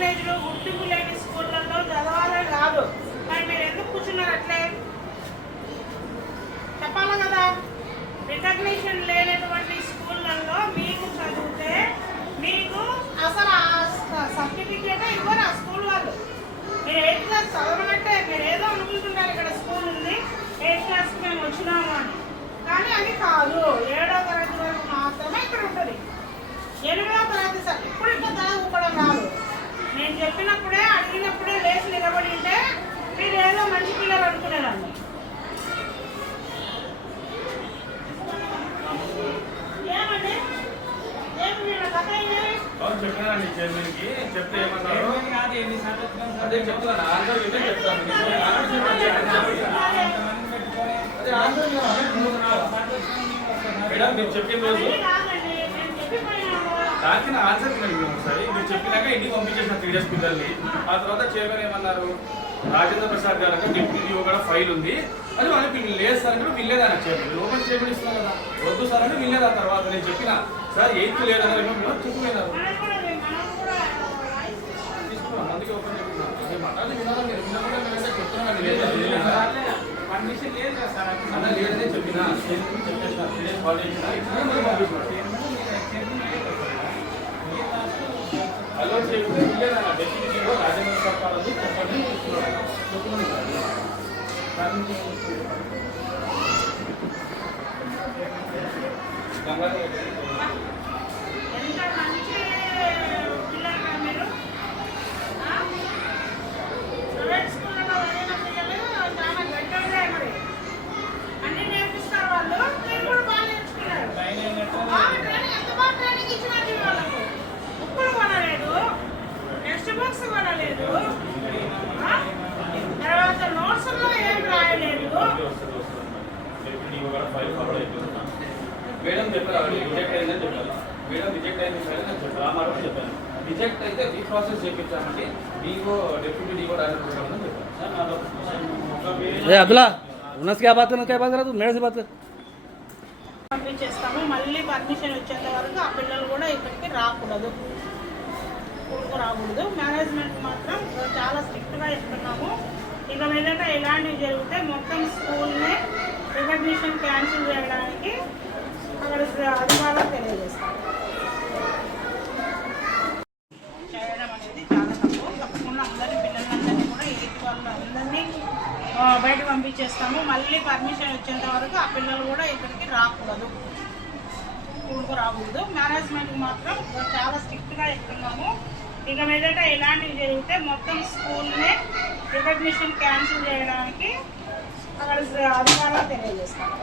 పర్సంటేజ్లు గుర్తింపు లేని స్కూళ్ళల్లో చదవాలని కాదు. మరి మీరు ఎందుకు కూర్చున్నారు అట్లే? చెప్పాలి కదా? రికగ్నిషన్ లేనటువంటి స్కూళ్ళల్లో మీకు చదివితే మీకు అసలు ఆ సర్టిఫికేట్ ఇవ్వరు ఆ స్కూల్ వాళ్ళు. మీరు ఎయిత్ క్లాస్ చదవనట్టే మీరు ఏదో అనుకునేదాన్ని ఏమండి? ఏమి వీళ్ళ కథ ఏంటి? చెప్తే ఏమన్నారు అదే చెప్తాను చెప్తాను. అదే మేడం మీరు చెప్పిన రోజు దానికి ఆన్సర్ ఒకసారి. మీరు చెప్పినాక ఇంటికి పంపించేసిన త్రీ డేస్ పిల్లల్ని. ఆ తర్వాత చైర్మన్ ఏమన్నారు? రాజేంద్ర ప్రసాద్ గారు డిప్యూటీ కూడా ఫైల్ ఉంది. అది వాళ్ళకి వీళ్ళు లేదు సార్ అంటే వినలేదని చైర్మన్ లోపల చైర్మన్ ఇస్తున్నాం కదా. వద్దు సార్ అంటే ఆ తర్వాత నేను చెప్పిన సార్ ఎయిత్ లేదన్నారు వాయిస్ తీసుకున్నాం అందుకే ఓపెన్ చెప్తున్నాం మేము మాట్లాడి వినాలి మీరు? విన్నప్పుడు మేమైతే చెప్తున్నాం లేదు పర్మిషన్ లేదు. కదా సార్. అన్న లేదనే చెప్పిన. డెప్యూటీ రాజేంద్ర బాక్స్ కూడా లేదు తర్వాత నోట్స్లో ఏం రాయలేదు. మేడం రిజెక్ట్ అయిందని చెప్పాలి మేడం ఆ మాట చెప్పాను. రిజెక్ట్ చేయించామండి డీఓ డిప్యూటీ డీఓ రాయాలని సార్ నాలో అబ్దుల్లా ఉన్నస్ క్యా బాత్ క్యా మేడం పంపించేస్తాము. మళ్ళీ పర్మిషన్ వచ్చేంత వరకు ఆ పిల్లలు కూడా ఇక్కడికి రాకూడదు. స్కూల్కి రాకూడదు మేనేజ్మెంట్ మాత్రం చాలా స్ట్రిక్ట్గా ఇస్తున్నాము ఇక మీదట ఇలాంటివి జరిగితే మొత్తం స్కూల్ని రికగ్నిషన్ క్యాన్సిల్ చేయడానికి అక్కడ అధికారులకు తెలియజేస్తాం చేయడం అనేది చాలా తక్కువ తప్పకుండా అందరినీ పిల్లలందరినీ కూడా ఎయిత్ వాళ్ళు అందరినీ బయట పంపించేస్తాము. మళ్ళీ పర్మిషన్ వచ్చేంత వరకు ఆ పిల్లలు కూడా ఇక్కడికి రాకూడదు. స్కూల్కు రాకూడదు మేనేజ్మెంట్ మాత్రం చాలా స్ట్రిక్ట్గా ఇస్తున్నాము ఇక మీదట ఇలాంటివి జరిగితే మొత్తం స్కూల్ని రికగ్నిషన్ క్యాన్సిల్ చేయడానికి అక్కడ అధికారులకు తెలియజేస్తాము